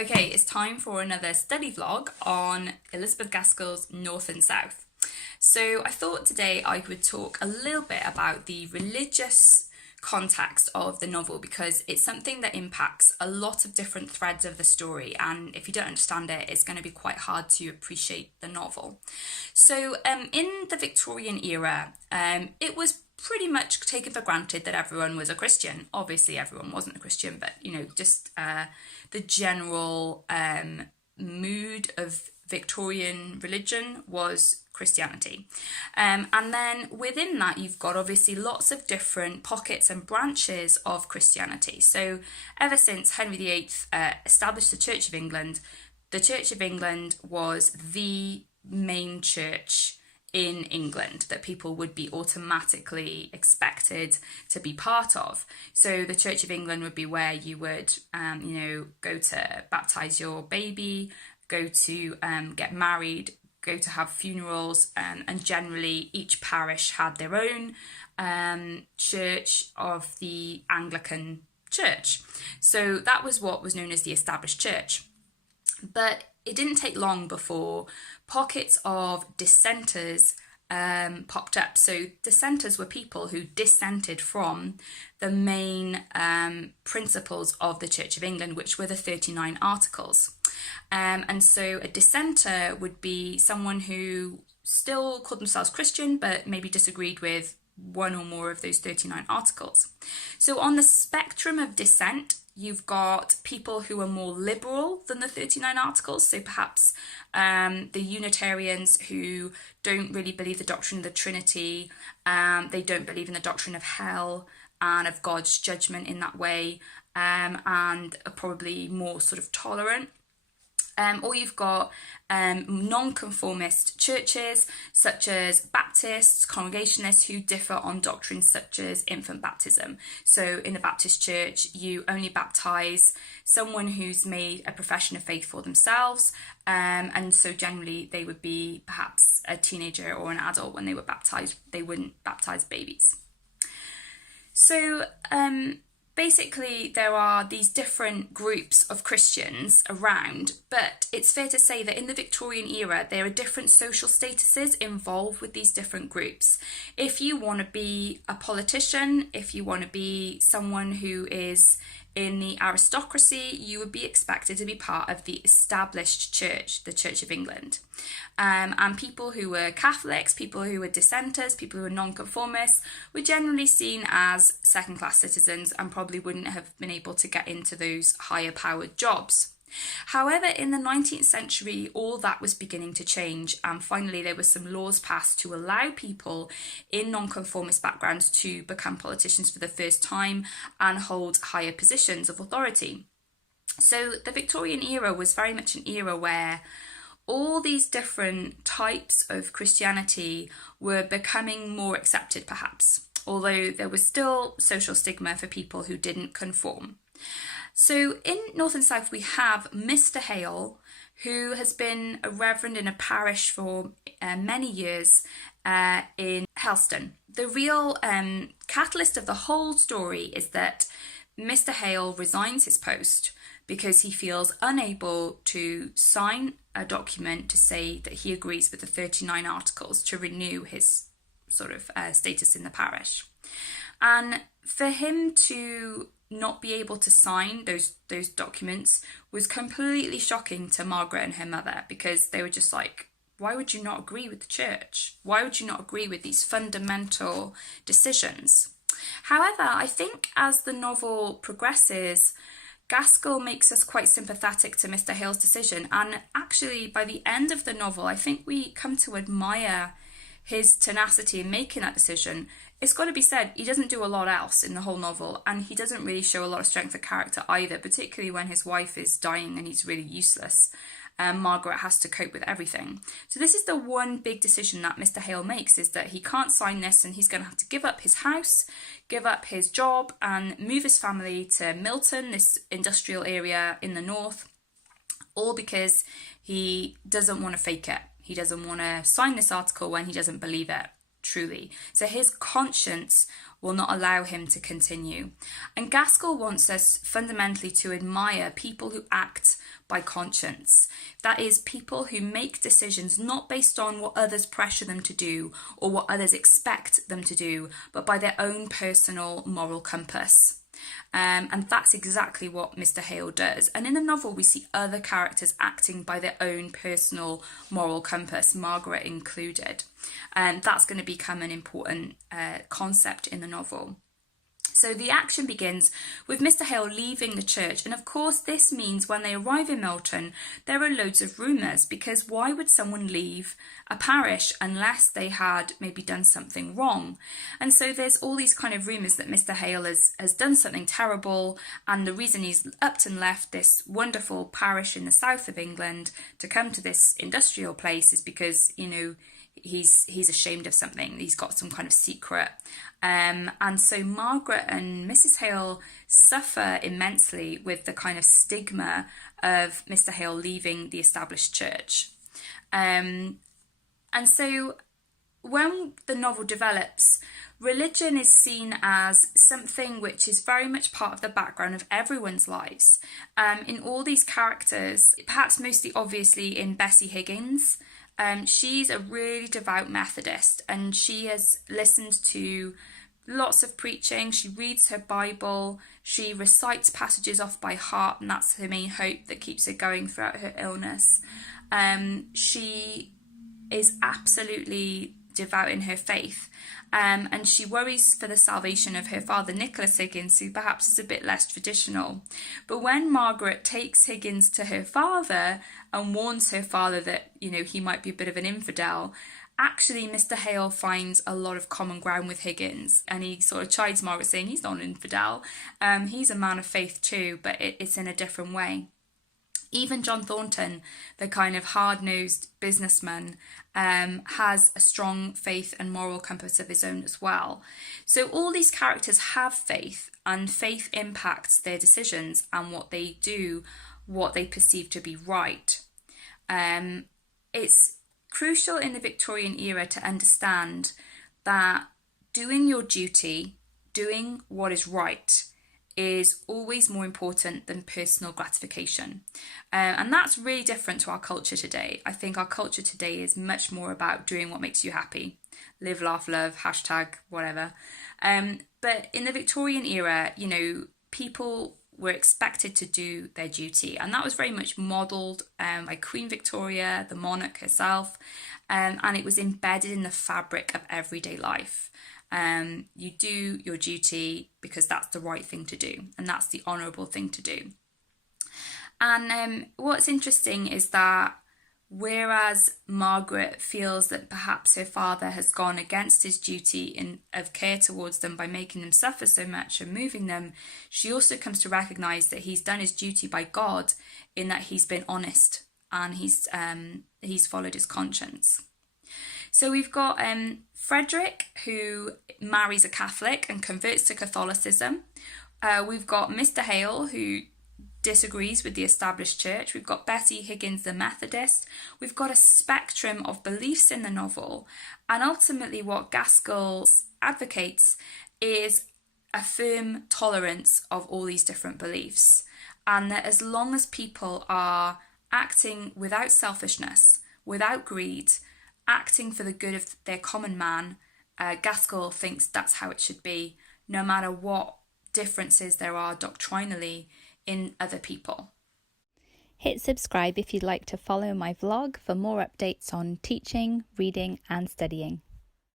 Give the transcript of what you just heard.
Okay, it's time for another study vlog on Elizabeth Gaskell's North and South. So I thought today I would talk a little bit about the religious context of the novel because it's something that impacts a lot of different threads of the story, and if you don't understand it, it's going to be quite hard to appreciate the novel. So in the Victorian era, it was pretty much taken for granted that everyone was a Christian. Obviously everyone wasn't a Christian, but just the general mood of Victorian religion was Christianity. And then within that, you've got obviously lots of different pockets and branches of Christianity. So ever since Henry VIII established the Church of England was the main church in England that people would be automatically expected to be part of. So the Church of England would be where you would, go to baptise your baby, go to get married, go to have funerals, and generally each parish had their own church of the Anglican Church. So that was what was known as the established church. But it didn't take long before pockets of dissenters popped up. So dissenters were people who dissented from the main principles of the Church of England, which were the 39 Articles. And so a dissenter would be someone who still called themselves Christian, but maybe disagreed with one or more of those 39 Articles. So on the spectrum of dissent, you've got people who are more liberal than the 39 Articles, so perhaps the Unitarians who don't really believe the doctrine of the Trinity, they don't believe in the doctrine of hell and of God's judgment in that way, and are probably more sort of tolerant. Or you've got nonconformist churches such as Baptists, Congregationalists who differ on doctrines such as infant baptism. So in a Baptist church, you only baptise someone who's made a profession of faith for themselves, and so generally they would be perhaps a teenager or an adult when they were baptised. They wouldn't baptise babies. So basically, there are these different groups of Christians around, but it's fair to say that in the Victorian era, there are different social statuses involved with these different groups. If you want to be a politician, if you want to be someone who is in the aristocracy, you would be expected to be part of the established church, the Church of England. And people who were Catholics, people who were dissenters, people who were nonconformists were generally seen as second-class citizens and probably wouldn't have been able to get into those higher-powered jobs. However, in the 19th century, all that was beginning to change, and finally there were some laws passed to allow people in nonconformist backgrounds to become politicians for the first time and hold higher positions of authority. So the Victorian era was very much an era where all these different types of Christianity were becoming more accepted, perhaps, although there was still social stigma for people who didn't conform. So in North and South, we have Mr Hale, who has been a reverend in a parish for many years in Helston. The real catalyst of the whole story is that Mr Hale resigns his post because he feels unable to sign a document to say that he agrees with the 39 Articles to renew his sort of status in the parish. And for him to not be able to sign those documents was completely shocking to Margaret and her mother, because they were just like, why would you not agree with the church? Why would you not agree with these fundamental decisions? However, I think as the novel progresses, Gaskell makes us quite sympathetic to Mr Hale's decision, and actually by the end of the novel I think we come to admire his tenacity in making that decision. It's got to be said, he doesn't do a lot else in the whole novel, and he doesn't really show a lot of strength of character either, particularly when his wife is dying and he's really useless. Margaret has to cope with everything. So this is the one big decision that Mr Hale makes, is that he can't sign this and he's going to have to give up his house, give up his job and move his family to Milton, this industrial area in the north, all because he doesn't want to fake it. He doesn't want to sign this article when he doesn't believe it truly. So his conscience will not allow him to continue. And Gaskell wants us fundamentally to admire people who act by conscience. That is, people who make decisions not based on what others pressure them to do or what others expect them to do, but by their own personal moral compass. And that's exactly what Mr Hale does. And in the novel, we see other characters acting by their own personal moral compass, Margaret included. And that's going to become an important concept in the novel. So the action begins with Mr Hale leaving the church, and of course this means when they arrive in Milton there are loads of rumours, because why would someone leave a parish unless they had maybe done something wrong? And so there's all these kind of rumours that Mr Hale has done something terrible, and the reason he's upped and left this wonderful parish in the south of England to come to this industrial place is because, you know, he's ashamed of something. He's got some kind of secret. And so Margaret and Mrs Hale suffer immensely with the kind of stigma of Mr Hale leaving the established church. And so when the novel develops, religion is seen as something which is very much part of the background of everyone's lives. In all these characters, perhaps mostly obviously in Bessie Higgins, she's a really devout Methodist, and she has listened to lots of preaching. She reads her Bible, she recites passages off by heart, and that's her main hope that keeps her going throughout her illness. She is absolutely devout in her faith, and she worries for the salvation of her father, Nicholas Higgins, who perhaps is a bit less traditional. But when Margaret takes Higgins to her father and warns her father that, you know, he might be a bit of an infidel, actually Mr Hale finds a lot of common ground with Higgins, and he sort of chides Margaret, saying he's not an infidel, he's a man of faith too, but it's in a different way. Even John Thornton, the kind of hard-nosed businessman, has a strong faith and moral compass of his own as well. So all these characters have faith, and faith impacts their decisions and what they do, what they perceive to be right. It's crucial in the Victorian era to understand that doing your duty, doing what is right, is always more important than personal gratification. And that's really different to our culture today. I think our culture today is much more about doing what makes you happy. Live, laugh, love, hashtag, whatever. But in the Victorian era, you know, people were expected to do their duty, and that was very much modelled by Queen Victoria, the monarch herself, and it was embedded in the fabric of everyday life. You do your duty because that's the right thing to do, and that's the honourable thing to do. And what's interesting is that whereas Margaret feels that perhaps her father has gone against his duty of care towards them by making them suffer so much and moving them, she also comes to recognise that he's done his duty by God in that he's been honest and he's followed his conscience. So we've got Frederick, who marries a Catholic and converts to Catholicism. We've got Mr Hale, who disagrees with the established church. We've got Bessie Higgins, the Methodist. We've got a spectrum of beliefs in the novel. And ultimately what Gaskell advocates is a firm tolerance of all these different beliefs. And that as long as people are acting without selfishness, without greed, acting for the good of their common man, Gaskell thinks that's how it should be, no matter what differences there are doctrinally in other people. Hit subscribe if you'd like to follow my vlog for more updates on teaching, reading and studying.